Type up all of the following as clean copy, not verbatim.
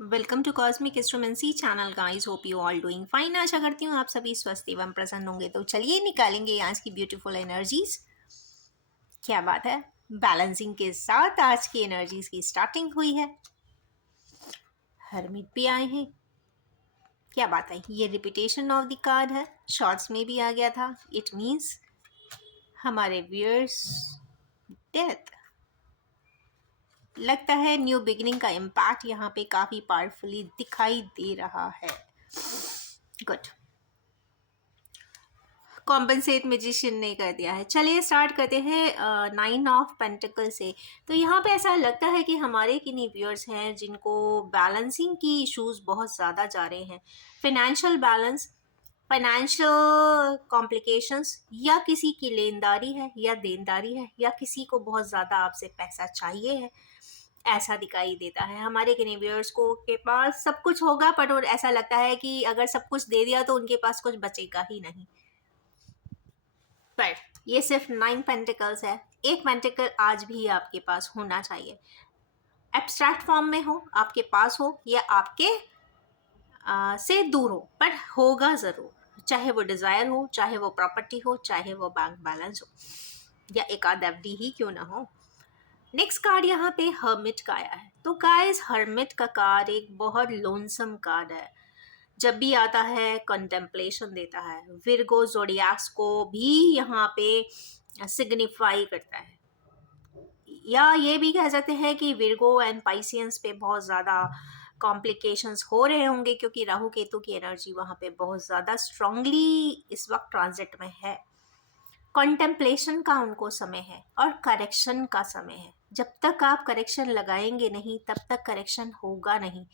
Welcome to cosmic astromancy channel guys. Hope you all doing fine. आशा करती हूँ आप सभी स्वस्थ एवं प्रसन्न होंगे। तो चलिए निकालेंगे आज की ब्यूटीफुल एनर्जीज। क्या बात है, बैलेंसिंग के साथ आज की एनर्जीज की स्टार्टिंग हुई है। हरमिट भी आए हैं। क्या बात है, ये रिपीटेशन ऑफ द कार्ड है, शॉर्ट्स में भी आ गया था। इट मीन्स हमारे व्यूअर्स डेथ। लगता है न्यू बिगिनिंग का इम्पैक्ट यहाँ पे काफ़ी पावरफुली दिखाई दे रहा है। गुड। कॉम्पनसेट मैजिशियन ने कर दिया है। चलिए स्टार्ट करते हैं 9 ऑफ पेंटिकल से। तो यहाँ पे ऐसा लगता है कि हमारे किन्हीं व्यूअर्स हैं जिनको बैलेंसिंग की इश्यूज बहुत ज़्यादा जा रहे हैं। फिनेंशियल बैलेंस, फाइनेंशियल कॉम्प्लिकेशंस, या किसी की लेनदारी है या देनदारी है, या किसी को बहुत ज़्यादा आपसे पैसा चाहिए है, ऐसा दिखाई देता है। हमारे किन्हीं व्यूअर्स को के पास सब कुछ होगा, पर ऐसा लगता है कि अगर सब कुछ दे दिया तो उनके पास कुछ बचेगा ही नहीं। पर ये सिर्फ 9 पेंटिकल्स है। एक पेंटिकल आज भी आपके पास होना चाहिए। एब्स्ट्रैक्ट फॉर्म में हो, आपके पास हो, या आपके से दूर हो, पर होगा ज़रूर। चाहे वो डिज़ायर हो, चाहे वो प्रॉपर्टी हो, चाहे वो बैंक बैलेंस हो, या एक आध एफडी ही क्यों ना हो। नेक्स्ट कार्ड यहाँ पे हर्मिट का आया है। तो गाइस, हर्मिट का कार्ड एक बहुत लोनसम कार्ड है। जब भी आता है कंटेम्पलेशन देता है। विर्गो जोडियाक्स को भी यहाँ पे सिग्निफाई करता है, या ये भी कह सकते हैं कि विर्गो एंड पाइसियंस पे बहुत ज़्यादा कॉम्प्लिकेशंस हो रहे होंगे, क्योंकि राहु केतु की एनर्जी वहाँ पे बहुत ज़्यादा स्ट्रांगली इस वक्त ट्रांजिट में है। कंटेम्पलेशन का उनको समय है और करेक्शन का समय है। जब तक आप करेक्शन लगाएंगे नहीं, तब तक करेक्शन होगा नहीं।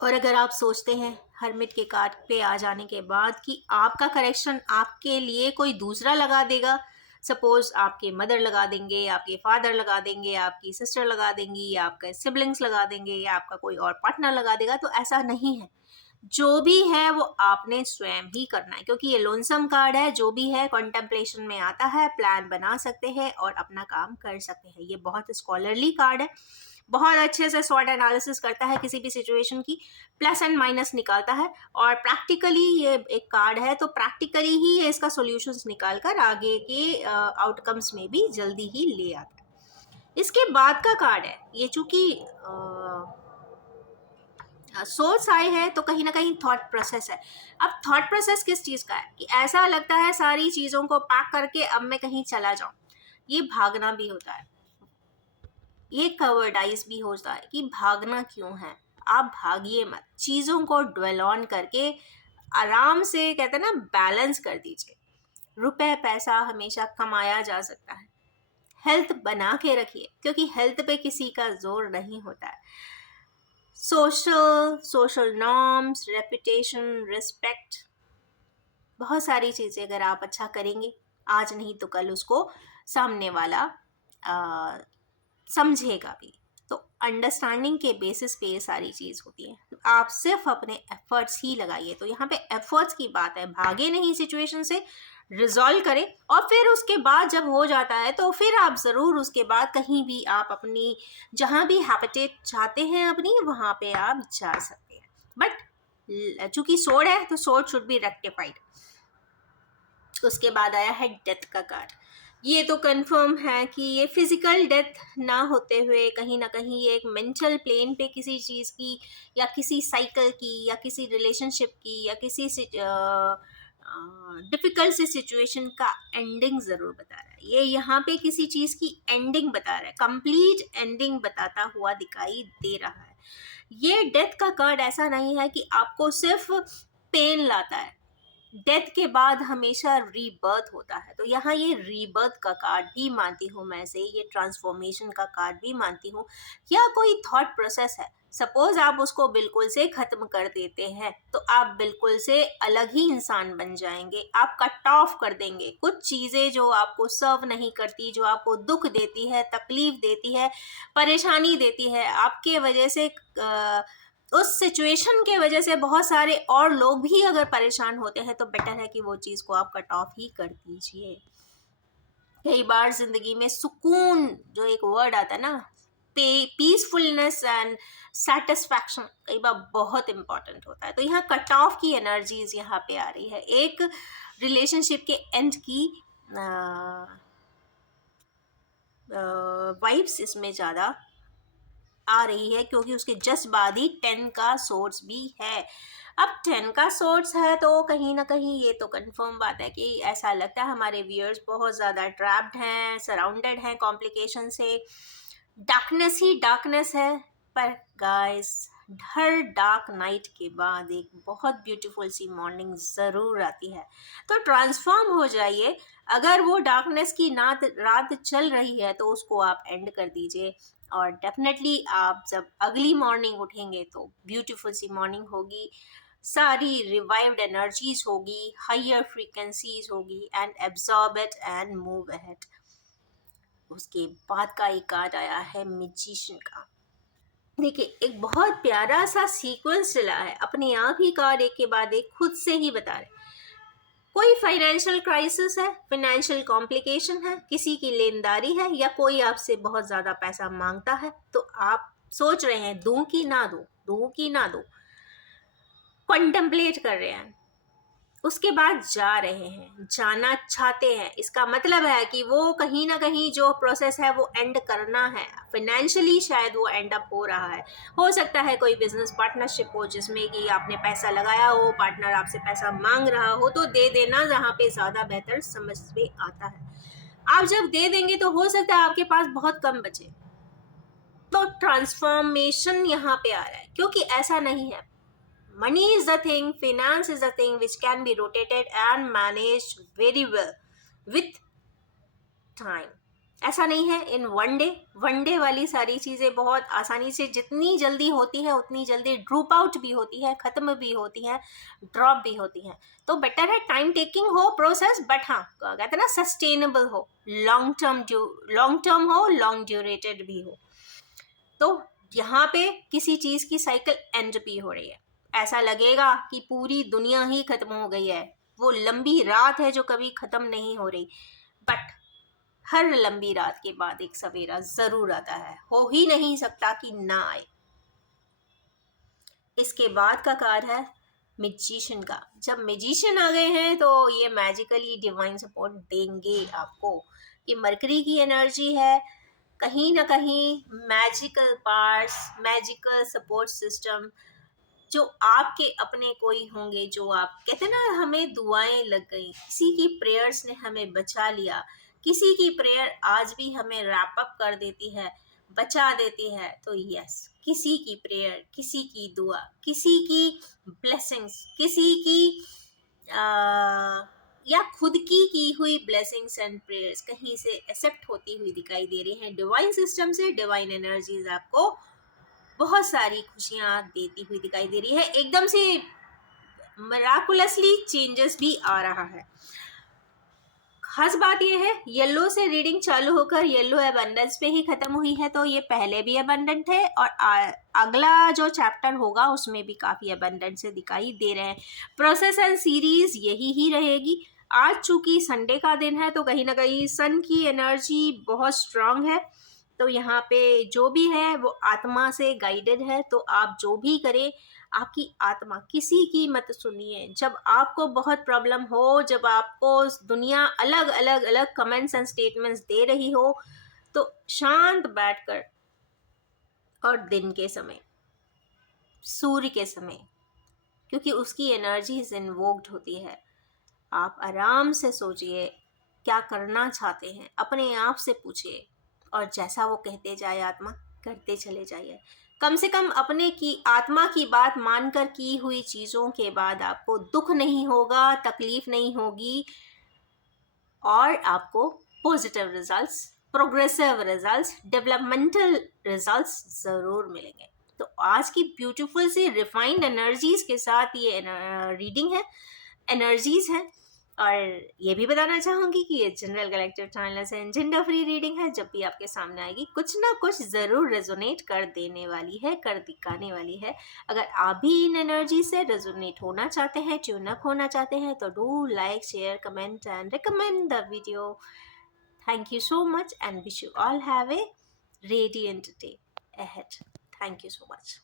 और अगर आप सोचते हैं हर्मिट के कार्ड पे आ जाने के बाद कि आपका करेक्शन आपके लिए कोई दूसरा लगा देगा, सपोज आपके मदर लगा देंगे, आपके फादर लगा देंगे, आपकी सिस्टर लगा देंगी, या आपके सिबलिंग्स लगा देंगे, या आपका कोई और पार्टनर लगा देगा, तो ऐसा नहीं है। जो भी है वो आपने स्वयं ही करना है, क्योंकि ये लोनसम कार्ड है। जो भी है कॉन्टेम्पलेशन में आता है, प्लान बना सकते हैं और अपना काम कर सकते हैं। ये बहुत स्कॉलरली कार्ड है, बहुत अच्छे से स्वॉट एनालिसिस करता है किसी भी सिचुएशन की, प्लस एंड माइनस निकालता है। और प्रैक्टिकली ये एक कार्ड है, तो प्रैक्टिकली ही ये इसका सॉल्यूशंस निकाल कर आगे के आउटकम्स में भी जल्दी ही ले आता है। इसके बाद का कार्ड है ये, चूंकि सोर्स आई है तो कहीं ना कहीं थॉट प्रोसेस है। अब थॉट प्रोसेस किस चीज़ का है कि ऐसा लगता है सारी चीज़ों को पैक करके अब मैं कहीं चला जाऊं। ये भागना भी होता है, ये कवर्डाइज भी होता है कि भागना क्यों है। आप भागिए मत, चीज़ों को ड्वेल ऑन करके आराम से, कहते हैं ना, बैलेंस कर दीजिए। रुपए पैसा हमेशा कमाया जा सकता है। हेल्थ बना के रखिए, क्योंकि हेल्थ पे किसी का जोर नहीं होता है। सोशल नॉर्म्स, रेपुटेशन, रिस्पेक्ट, बहुत सारी चीज़ें अगर आप अच्छा करेंगे, आज नहीं तो कल उसको सामने वाला आ, समझेगा भी। तो अंडरस्टैंडिंग के बेसिस पे ये सारी चीज़ होती है। तो आप सिर्फ अपने एफर्ट्स ही लगाइए। तो यहाँ पे एफर्ट्स की बात है, भागे नहीं सिचुएशन से, रिजॉल्व करें। और फिर उसके बाद जब हो जाता है तो फिर आप ज़रूर उसके बाद कहीं भी आप अपनी, जहाँ भी हैबिटेट चाहते हैं अपनी, वहाँ पे आप जा सकते हैं। बट चूंकि सोड है तो सोड शुड बी रेक्टिफाइड। उसके बाद आया है डेथ का कार्ड। ये तो कंफर्म है कि ये फिजिकल डेथ ना होते हुए कहीं ना कहीं ये एक मेंटल प्लेन पे किसी चीज़ की, या किसी साइकिल की, या किसी रिलेशनशिप की, या किसी डिफ़िकल्ट सी सिचुएशन का एंडिंग ज़रूर बता रहा है। ये यहाँ पे किसी चीज़ की एंडिंग बता रहा है, कंप्लीट एंडिंग बताता हुआ दिखाई दे रहा है। ये डेथ का कार्ड ऐसा नहीं है कि आपको सिर्फ पेन लाता है। डेथ के बाद हमेशा रीबर्थ होता है। तो यहाँ ये रीबर्थ का कार्ड भी मानती हूँ मैं से, ये ट्रांसफॉर्मेशन का कार्ड भी मानती हूँ। या कोई थॉट प्रोसेस है, सपोज आप उसको बिल्कुल से ख़त्म कर देते हैं तो आप बिल्कुल से अलग ही इंसान बन जाएंगे। आप कट ऑफ कर देंगे कुछ चीज़ें जो आपको सर्व नहीं करती, जो आपको दुख देती है, तकलीफ देती है, परेशानी देती है। आपके वजह से उस सिचुएशन के वजह से बहुत सारे और लोग भी अगर परेशान होते हैं, तो बेटर है कि वो चीज़ को आप कट ऑफ ही कर दीजिए। कई बार जिंदगी में सुकून जो एक वर्ड आता है ना, पीसफुलनेस एंड सेटिस्फैक्शन कई बार बहुत इंपॉर्टेंट होता है। तो यहाँ कट ऑफ की एनर्जीज यहाँ पे आ रही है, एक रिलेशनशिप के एंड की वाइब्स इसमें ज़्यादा आ रही है, क्योंकि उसके जस्ट बाद ही 10 का सोर्स भी है। अब 10 का सोर्स है तो कहीं ना कहीं ये तो कंफर्म बात है कि ऐसा लगता है हमारे व्यूअर्स बहुत ज़्यादा ट्रैप्ड हैं, सराउंडेड हैं कॉम्प्लिकेशन से, डार्कनेस ही डार्कनेस है। पर गाइस, हर डार्क नाइट के बाद एक बहुत ब्यूटीफुल सी मॉर्निंग ज़रूर आती है। तो ट्रांसफॉर्म हो जाइए। अगर वो डार्कनेस की रात चल रही है तो उसको आप एंड कर दीजिए, और डेफिनेटली आप जब अगली मॉर्निंग उठेंगे तो ब्यूटीफुल सी मॉर्निंग होगी, सारी रिवाइव्ड एनर्जीज होगी, हायर फ्रीक्वेंसीज होगी, and absorb it and move ahead. उसके बाद का एक कार्ड आया है मैजिशियन का। देखिए, एक बहुत प्यारा सा सीक्वेंस चला है, अपने आप ही कार्ड एक के बाद एक खुद से ही बता रहे। कोई फाइनेंशियल क्राइसिस है, फाइनेंशियल कॉम्प्लिकेशन है, किसी की लेनदारी है, या कोई आपसे बहुत ज़्यादा पैसा मांगता है, तो आप सोच रहे हैं दूं कि ना दूं, दूं कि ना दूं, कॉन्टेम्पलेट कर रहे हैं, उसके बाद जा रहे हैं, जाना चाहते हैं। इसका मतलब है कि वो कहीं ना कहीं जो प्रोसेस है वो एंड करना है, फाइनेंशियली शायद वो एंड अप हो रहा है। हो सकता है कोई बिजनेस पार्टनरशिप हो जिसमें कि आपने पैसा लगाया हो, पार्टनर आपसे पैसा मांग रहा हो, तो दे देना जहाँ पे ज़्यादा बेहतर समझ में आता है। आप जब दे देंगे तो हो सकता है आपके पास बहुत कम बचे। तो ट्रांसफॉर्मेशन यहाँ पे आ रहा है, क्योंकि ऐसा नहीं है, money is the thing, finance is the thing which can be rotated and managed very well with time. ऐसा नहीं है इन वन डे वाली सारी चीज़ें बहुत आसानी से, जितनी जल्दी होती है उतनी जल्दी ड्रूप आउट भी होती है, ख़त्म भी होती है, ड्रॉप भी होती है। तो बेटर है टाइम टेकिंग हो प्रोसेस, बट हाँ, कहते हैं ना, सस्टेनेबल हो, लॉन्ग टर्म हो, लॉन्ग ड्यूरेटेड भी हो। तो यहाँ पे किसी चीज़ की साइकिल एंड भी हो रही है, ऐसा लगेगा कि पूरी दुनिया ही खत्म हो गई है, वो लंबी रात है जो कभी खत्म नहीं हो रही, बट हर लंबी रात के बाद एक सवेरा जरूर आता है, हो ही नहीं सकता कि ना आए। इसके बाद का कार्ड है मैजिशियन का। जब मैजिशियन आ गए हैं तो ये मैजिकली डिवाइन सपोर्ट देंगे आपको, कि मरकरी की एनर्जी है, कहीं ना कहीं magical parts, magical support system, जो आपके अपने कोई होंगे, जो आप कहते हैं ना, हमें दुआएं लग गई, किसी की प्रेयर्स ने हमें बचा लिया, किसी की प्रेयर आज भी हमें रैप अप कर देती है, बचा देती है। तो यस, किसी की प्रेयर, किसी की दुआ, किसी की ब्लेसिंग्स, किसी की या खुद की हुई ब्लेसिंग्स एंड प्रेयर्स कहीं से एक्सेप्ट होती हुई दिखाई दे रही हैं डिवाइन सिस्टम से। डिवाइन एनर्जीज आपको बहुत सारी खुशियां देती हुई दिखाई दे रही है, एकदम से मिराकुलसली चेंजेस भी आ रहा है। खास बात यह है, येलो से रीडिंग चालू होकर येलो एबंडेंस पे ही खत्म हुई है, तो ये पहले भी एबंडेंट है, और अगला जो चैप्टर होगा उसमें भी काफ़ी एबंडेंट से दिखाई दे रहे हैं। प्रोसेस एंड सीरीज यही ही रहेगी। आज चूंकि संडे का दिन है तो कहीं ना कहीं सन की एनर्जी बहुत स्ट्रांग है, तो यहाँ पे जो भी है वो आत्मा से गाइडेड है। तो आप जो भी करें, आपकी आत्मा, किसी की मत सुनिए। जब आपको बहुत प्रॉब्लम हो, जब आपको दुनिया अलग अलग अलग कमेंट्स एंड स्टेटमेंट्स दे रही हो, तो शांत बैठकर और दिन के समय, सूर्य के समय, क्योंकि उसकी एनर्जीज इन्वोक्ड होती है, आप आराम से सोचिए क्या करना चाहते हैं, अपने आप से पूछिए, और जैसा वो कहते जाए आत्मा, करते चले जाइए। कम से कम अपने की आत्मा की बात मानकर की हुई चीज़ों के बाद आपको दुख नहीं होगा, तकलीफ नहीं होगी, और आपको positive results, progressive results, developmental results ज़रूर मिलेंगे। तो आज की ब्यूटीफुल सी रिफाइंड एनर्जीज के साथ ये रीडिंग है, एनर्जीज हैं। और ये भी बताना चाहूँगी कि ये general collective timeless and gender free reading है। जब भी आपके सामने आएगी कुछ ना कुछ ज़रूर रेजोनेट कर देने वाली है, कर दिखाने वाली है। अगर आप भी इन एनर्जी से रेजोनेट होना चाहते हैं, ट्यून अप होना चाहते हैं, तो do like, share, comment and recommend the video. Thank you so much and wish you all have a radiant day. ahead. Thank you so much.